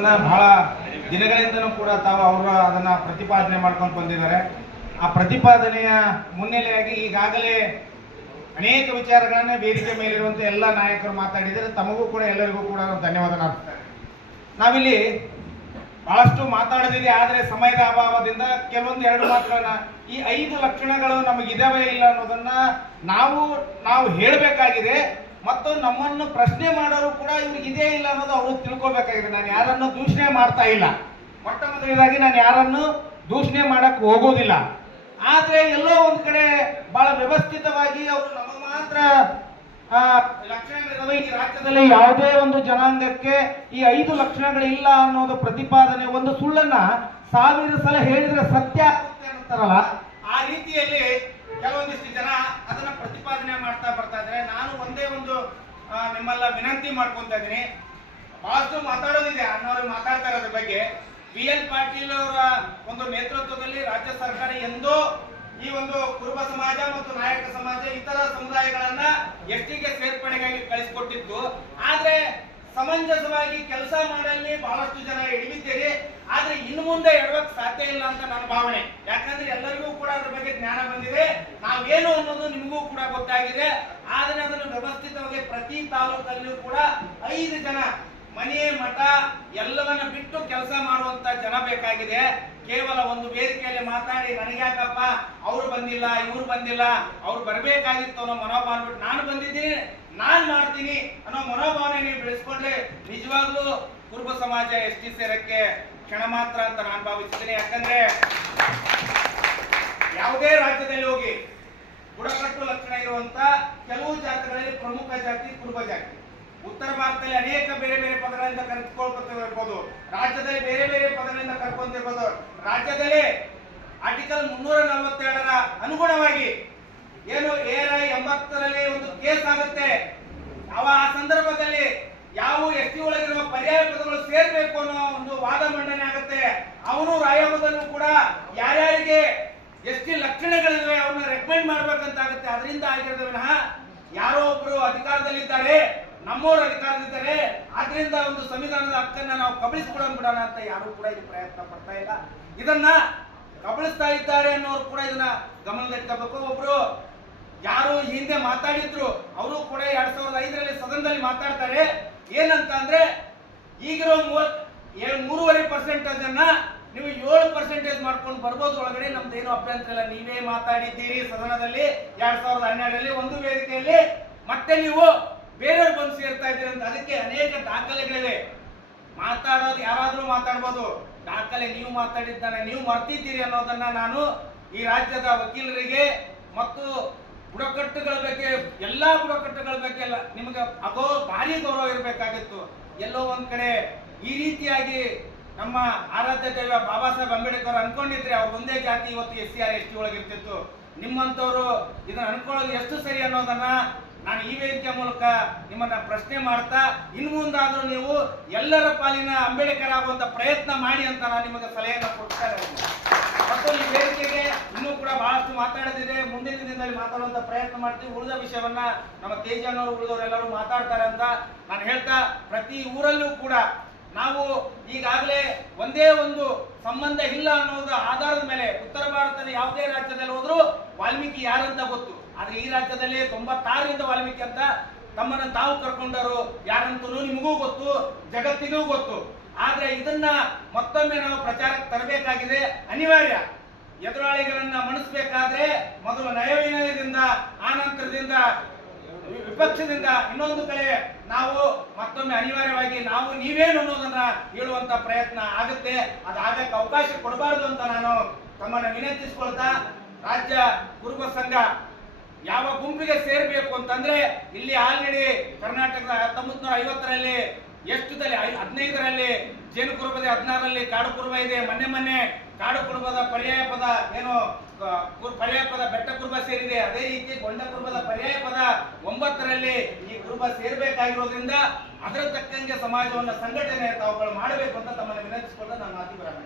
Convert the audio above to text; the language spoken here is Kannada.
ಬಹಳ ದಿನಗಳಿಂದನೂ ಕೂಡ ತಾವು ಅವರು ಅದನ್ನ ಪ್ರತಿಪಾದನೆ ಮಾಡ್ಕೊಂಡು ಬಂದಿದ್ದಾರೆ. ಆ ಪ್ರತಿಪಾದನೆಯ ಮುನ್ನೆಲೆಯಾಗಿ ಈಗಾಗಲೇ ಅನೇಕ ವಿಚಾರಗಳನ್ನ ವೇದಿಕೆ ಮೇಲಿರುವಂತ ಎಲ್ಲ ನಾಯಕರು ಮಾತಾಡಿದರೆ ತಮಗೂ ಕೂಡ ಎಲ್ಲರಿಗೂ ಕೂಡ ಧನ್ಯವಾದ ನಾವಿಲ್ಲಿ ಬಹಳಷ್ಟು ಮಾತಾಡದಿದೆ, ಆದರೆ ಸಮಯದ ಅಭಾವದಿಂದ ಕೆಲವೊಂದು ಎರಡು ಮಾತುಗಳನ್ನ ಈ ಐದು ಲಕ್ಷಣಗಳು ನಮಗಿದಾವೆ ಇಲ್ಲ ಅನ್ನೋದನ್ನ ನಾವು ನಾವು ಹೇಳಬೇಕಾಗಿದೆ. ಮತ್ತು ನಮ್ಮನ್ನು ಪ್ರಶ್ನೆ ಮಾಡೋರು ಕೂಡ ಇವ್ರಿಗೆ ಇದೇ ಇಲ್ಲ ಅನ್ನೋದು ಅವರು ತಿಳ್ಕೊಬೇಕಾಗಿದೆ. ನಾನು ಯಾರನ್ನು ದೂಷಣೆ ಮಾಡ್ತಾ ಇಲ್ಲ. ಮೊಟ್ಟ ಮೊದಲನೇದಾಗಿ ನಾನು ಯಾರನ್ನು ದೂಷಣೆ ಮಾಡಕ್ ಹೋಗೋದಿಲ್ಲ. ಆದ್ರೆ ಎಲ್ಲೋ ಒಂದ್ ಕಡೆ ಬಹಳ ವ್ಯವಸ್ಥಿತವಾಗಿ ಅವರು ನಮ್ಮ ಮಾತ್ರ ಲಕ್ಷಣಗಳಿದಾವೆ. ಈ ರಾಜ್ಯದಲ್ಲಿ ಯಾವುದೇ ಒಂದು ಜನಾಂಗಕ್ಕೆ ಈ ಐದು ಲಕ್ಷಣಗಳಿಲ್ಲ ಅನ್ನೋದು ಪ್ರತಿಪಾದನೆ ಒಂದು ಸುಳ್ಳನ್ನ ಸಾವಿರ ಸಲ ಹೇಳಿದ್ರೆ ಸತ್ಯ ಅಂತಾರಲ್ಲ? ಆ ರೀತಿಯಲ್ಲಿ ಕೆಲವೊಂದಿಷ್ಟು ಜನ ಅದನ್ನ ಪ್ರತಿಪಾದನೆ ಮಾಡ್ತಾ ಒಂದೇ ಒಂದು ನಿಮ್ಮೆಲ್ಲ ವಿನಂತಿ ಮಾಡ್ಕೊಂತ ಇದ್ದೀನಿ. ಬಹಳಷ್ಟು ಮಾತಾಡೋದಿದೆ, ಅನ್ನೋರು ಮಾತಾಡ್ತಾರೆ ಅದ್ರ ಬಗ್ಗೆ. ಬಿ ಎಲ್ ಪಾಟೀಲ್ ಅವರ ಒಂದು ನೇತೃತ್ವದಲ್ಲಿ ರಾಜ್ಯ ಸರ್ಕಾರ ಎಂದೋ ಈ ಒಂದು ಕುರುಬ ಸಮಾಜ ಮತ್ತು ನಾಯಕ ಸಮಾಜ ಇತರ ಸಮುದಾಯಗಳನ್ನ ಎಷ್ಟಿಗೆ ಸೇರ್ಪಡೆಗಾಗಿ ಕಳಿಸಿಕೊಟ್ಟಿತ್ತು. ಆದ್ರೆ ಸಮಂಜಸವಾಗಿ ಕೆಲಸ ಮಾಡಲ್ಲಿ ಬಹಳಷ್ಟು ಜನ ಹಿಡಿದಿದ್ದೀರಿ ಆದ್ರೆ ಇನ್ನು ಮುಂದೆ ಹೇಳುವ ಸಾಧ್ಯ ಇಲ್ಲ ಅಂತ ನನ್ನ ಭಾವನೆ. ಯಾಕಂದ್ರೆ ಎಲ್ಲರಿಗೂ ಕೂಡ ಅದ್ರ ಬಗ್ಗೆ ಜ್ಞಾನ ಬಂದಿದೆ. ನಾವೇನು ಅನ್ನೋದು ನಿಮಗೂ ಕೂಡ ಗೊತ್ತಾಗಿದೆ. ಆದರೆ ಅದನ್ನು ವ್ಯವಸ್ಥಿತವಾಗಿ ಪ್ರತಿ ತಾಲೂಕಲ್ಲೂ ಕೂಡ ಐದು ಜನ ಮನೆ, ಮಠ ಎಲ್ಲವನ್ನ ಬಿಟ್ಟು ಕೆಲಸ ಮಾಡುವಂತ ಜನ ಬೇಕಾಗಿದೆ. ಕೇವಲ ಒಂದು ವೇದಿಕೆಯಲ್ಲಿ ಮಾತಾಡಿ, ನನಗ್ಯಾಕಪ್ಪ, ಅವ್ರು ಬಂದಿಲ್ಲ, ಇವ್ರು ಬಂದಿಲ್ಲ, ಅವ್ರು ಬರಬೇಕಾಗಿತ್ತು ಅನ್ನೋ ಮನೋಭಾವನೆ ಬಿಟ್ಟು ನಾನು ಬಂದಿದ್ದೀನಿ, ನಾನು ಮಾಡ್ತೀನಿ ಅನ್ನೋ ಮನೋಭಾವನೆ ನೀವು ಬೆಳೆಸ್ಕೊಂಡ್ರೆ ನಿಜವಾಗ್ಲೂ ಕುರುಬ ಸಮಾಜ ಎಸ್ ಟಿ ಸೇರಕ್ಕೆ ಕ್ಷಣ ಮಾತ್ರ ಅಂತ ನಾನು ಭಾವಿಸ್ತೀನಿ. ಯಾಕಂದ್ರೆ ಯಾವುದೇ ರಾಜ್ಯದಲ್ಲಿ ಹೋಗಿ ಬುಡಕಟ್ಟು ಲಕ್ಷಣ ಇರುವಂತ ಕೆಲವು ಜಾತಿಗಳಲ್ಲಿ ಪ್ರಮುಖ ಜಾತಿ ಕುರುಬ ಜಾತಿ. ಉತ್ತರ ಭಾರತದಲ್ಲಿ ಅನೇಕ ಬೇರೆ ಬೇರೆ ಪದಗಳಿಂದ ಕರೆದುಕೊಳ್ಕೊತಿರ್ಬೋದು ರಾಜ್ಯದಲ್ಲಿ ಬೇರೆ ಬೇರೆ ಪದಗಳಿಂದ ಕರ್ಕೊಂತಿರ್ಬೋದು ರಾಜ್ಯದಲ್ಲಿ ಆರ್ಟಿಕಲ್ ಮುನ್ನೂರ ನಲವತ್ತೆರಡರ ಅನುಗುಣವಾಗಿ ಏನು ಏರ ಎಂಬತ್ತರಲ್ಲಿ ಒಂದು ಕೇಸ್ ಆಗುತ್ತೆ. ಅವ ಆ ಸಂದರ್ಭದಲ್ಲಿ ಯಾವ ಎಸ್ ಟಿ ಒಳಗಿರುವ ಪರ್ಯಾಯ ಪದಗಳು ಸೇರ್ಬೇಕು ಅನ್ನೋ ಒಂದು ವಾದ ಮಂಡನೆ ಆಗುತ್ತೆ. ಅವನು ರಾಯೋಗದಲ್ಲೂ ಕೂಡ ಯಾರ್ಯಾರಿಗೆ ಎಷ್ಟು ಲಕ್ಷಣಗಳಿವೆ ಅವನ್ನ ರೆಕಮೆಂಡ್ ಮಾಡ್ಬೇಕಂತ ಆಗುತ್ತೆ ಅದರಿಂದ ಆಗಿರೋದು ವಿನಃ ಯಾರೋ ಒಬ್ರು ಅಧಿಕಾರದಲ್ಲಿದ್ದಾರೆ, ನಮ್ಮವರು ಅಧಿಕಾರದಲ್ಲಿದ್ದಾರೆ, ಆದ್ರಿಂದ ಒಂದು ಸಂವಿಧಾನದ ಹಕ್ಕನ್ನ ನಾವು ಕಬಳಿಸ್ಕೊಳ್ಳೋಣ ಬಿಡೋಣ ಅಂತ ಯಾರು ಕೂಡ ಇದು ಪ್ರಯತ್ನ ಪಡ್ತಾ ಇಲ್ಲ. ಇದನ್ನ ಕಬಳಿಸ್ತಾ ಇದ್ದಾರೆ ಅನ್ನೋರು ಕೂಡ ಇದನ್ನ ಗಮನದಲ್ಲಿಟ್ಕೋಬೇಕು ಒಬ್ರು ಯಾರು ಹಿಂದೆ ಮಾತಾಡಿದ್ರು, ಅವರು ಕೂಡ ಎರಡ್ ಸಾವಿರದ ಐದರಲ್ಲಿ ಸದನದಲ್ಲಿ ಮಾತಾಡ್ತಾರೆ. ಏನಂತ ಅಂದ್ರೆ ಈಗಿರೋ ಮೂವತ್ ಏಳು ಮೂರುವರೆ ಪರ್ಸೆಂಟ್ ಅನ್ನ ನೀವು ಏಳು ಪರ್ಸೆಂಟೇಜ್ ಮಾಡ್ಕೊಂಡು ಬರ್ಬೋದು ಒಳಗಡೆ. ನಮ್ದೇನು ಅಭ್ಯಂತರ ಇಲ್ಲ. ನೀವೇ ಮಾತಾಡಿದ್ದೀರಿ ಸದನದಲ್ಲಿ. ಎರಡ್ ಸಾವಿರದ ಹನ್ನೆರಡರಲ್ಲಿ ಒಂದು ವೇದಿಕೆಯಲ್ಲಿ. ಮತ್ತೆ ನೀವು ಬೇರೆಯವ್ರು ಬಂದು ಸೇರ್ತಾ ಇದ್ದೀರಿ ಅಂತ ಅದಕ್ಕೆ ಅನೇಕ ದಾಖಲೆಗಳಿವೆ. ಮಾತಾಡೋದು ಯಾರಾದರೂ ಮಾತಾಡ್ಬೋದು. ದಾಖಲೆ ನೀವು ಮಾತಾಡಿದ್ದಾನೆ, ನೀವು ಮರ್ತಿದ್ದೀರಿ ಅನ್ನೋದನ್ನ ನಾನು ಈ ರಾಜ್ಯದ ವಕೀಲರಿಗೆ ಮತ್ತು ಬುಡಕಟ್ಟುಗಳ ಬಗ್ಗೆ, ಎಲ್ಲಾ ಬುಡಕಟ್ಟುಗಳ ಬಗ್ಗೆ ನಿಮಗೆ ಅದೋ ಭಾರಿ ಗೌರವ ಇರಬೇಕಾಗಿತ್ತು. ಎಲ್ಲೋ ಒಂದ್ ಕಡೆ ಈ ರೀತಿಯಾಗಿ ನಮ್ಮ ಆರಾಧ್ಯ ದೈವ ಬಾಬಾ ಸಾಹೇಬ್ ಅಂಬೇಡ್ಕರ್ ಅನ್ಕೊಂಡಿದ್ರೆ ಅವ್ರು ಒಂದೇ ಜಾತಿ ಇವತ್ತು S C R, S T ಒಳಗಿರ್ತಿತ್ತು ನಿಮ್ಮಂತವ್ರು ಇದನ್ನ ಅನ್ಕೊಳ್ಳೋದು ಎಷ್ಟು ಸರಿ ಅನ್ನೋದನ್ನ ನಾನು ಈ ವೇದಿಕೆ ಮೂಲಕ ನಿಮ್ಮನ್ನ ಪ್ರಶ್ನೆ ಮಾಡ್ತಾ ಇನ್ನು ಮುಂದಾದ್ರೂ ನೀವು ಎಲ್ಲರ ಪಾಲಿನ ಅಂಬೇಡ್ಕರ್ ಆಗುವಂತ ಪ್ರಯತ್ನ ಮಾಡಿ ಅಂತ ನಾನು ನಿಮಗೆ ಸಲಹೆಯನ್ನು ಕೊಡ್ತಾ ಮತ್ತು ಈ ವೇದಿಕೆಗೆ ಇನ್ನೂ ಕೂಡ ಬಹಳಷ್ಟು ಮಾತಾಡೋದಿದೆ ಮುಂದಿನ ದಿನದಲ್ಲಿ ಮಾತಾಡುವಂತ ಪ್ರಯತ್ನ ಮಾಡ್ತೀವಿ. ಉಳಿದ ವಿಷಯವನ್ನ ನಮ್ಮ ತೇಜನವರು ಉಳಿದವರೆಲ್ಲರೂ ಮಾತಾಡ್ತಾರೆ ಅಂತ ನಾನು ಹೇಳ್ತಾ, ಪ್ರತಿ ಊರಲ್ಲೂ ಕೂಡ ನಾವು ಈಗಾಗಲೇ ಒಂದೇ ಒಂದು ಸಂಬಂಧ ಇಲ್ಲ ಅನ್ನೋದು ಆಧಾರದ ಮೇಲೆ ಉತ್ತರ ಭಾರತದ ಯಾವುದೇ ರಾಜ್ಯದಲ್ಲಿ ಹೋದ್ರು ವಾಲ್ಮೀಕಿ ಯಾರಂತ ಗೊತ್ತು. ಆದ್ರೆ ಈ ರಾಜ್ಯದಲ್ಲಿ ತೊಂಬತ್ತಾರರಿಂದ ವಾಲ್ಮೀಕಿ ಅಂತ ತಮ್ಮನ್ನ ತಾವು ಕರ್ಕೊಂಡರು ಯಾರಂತೂ ನಿಮಗೂ ಗೊತ್ತು, ಜಗತ್ತಿಗೂ ಗೊತ್ತು. ಆದ್ರೆ ಇದನ್ನ ಮತ್ತೊಮ್ಮೆ ನಾವು ಪ್ರಚಾರಕ್ಕೆ ತರಬೇಕಾಗಿದೆ. ಅನಿವಾರ್ಯ. ಎದುರಾಳಿಗಳನ್ನ ಮಣಿಸ್ಬೇಕಾದ್ರೆ ಮೊದಲು ನಯವಿನಯದಿಂದ, ಆನಂತರದಿಂದ, ವಿಪಕ್ಷದಿಂದ ಇನ್ನೊಂದು ಕಡೆ ನಾವು ಮತ್ತೊಮ್ಮೆ ಅನಿವಾರ್ಯವಾಗಿ ನಾವು ನೀವೇನು ಅನ್ನೋದನ್ನ ಹೇಳುವಂತ ಪ್ರಯತ್ನ ಆಗುತ್ತೆ. ಅದಾಗಕ್ಕೆ ಅವಕಾಶ ಕೊಡಬಾರದು ಅಂತ ನಾನು ತಮ್ಮನ್ನ ವಿನಂತಿಸ್ಕೊಳ್ತಾ ರಾಜ್ಯ ಕುರುಬ ಸಂಘ ಯಾವ ಗುಂಪಿಗೆ ಸೇರ್ಬೇಕು ಅಂತಂದ್ರೆ ಇಲ್ಲಿ ಆಲ್ರೆಡಿ ಕರ್ನಾಟಕದ ಹತ್ತೊಂಬತ್ತು ನೂರ ಐವತ್ತರಲ್ಲಿ, ಎಷ್ಟುದಲ್ಲಿ ಹದಿನೈದರಲ್ಲಿ, ಜೇನು ಕುರುಬದ ಹದಿನಾರರಲ್ಲಿ ಕಾಡು ಕುರುಬ ಇದೆ. ಮೊನ್ನೆ ಮೊನ್ನೆ ಕಾಡು ಕುರುಬದ ಪರ್ಯಾಯ ಪದ ಏನು ಪರ್ಯಾಯ ಪದ ಬೆಟ್ಟ ಕುರುಬ ಸೇರಿದೆ. ಅದೇ ರೀತಿ ಗೊಂಡ ಕುರುಬದ ಪರ್ಯಾಯ ಪದ ಒಂಬತ್ತರಲ್ಲಿ ಈ ಕುರುಬ ಸೇರ್ಬೇಕಾಗಿರೋದ್ರಿಂದ ಅದರ ತಕ್ಕಂಗೆ ಸಮಾಜವನ್ನು ಸಂಘಟನೆ ತಾವುಗಳು ಮಾಡಬೇಕು ಅಂತ ತಮ್ಮನ್ನು ವಿನಂತಿಸಿಕೊಂಡು ನಾನು ಮಾತಿ ಬರೋಣ.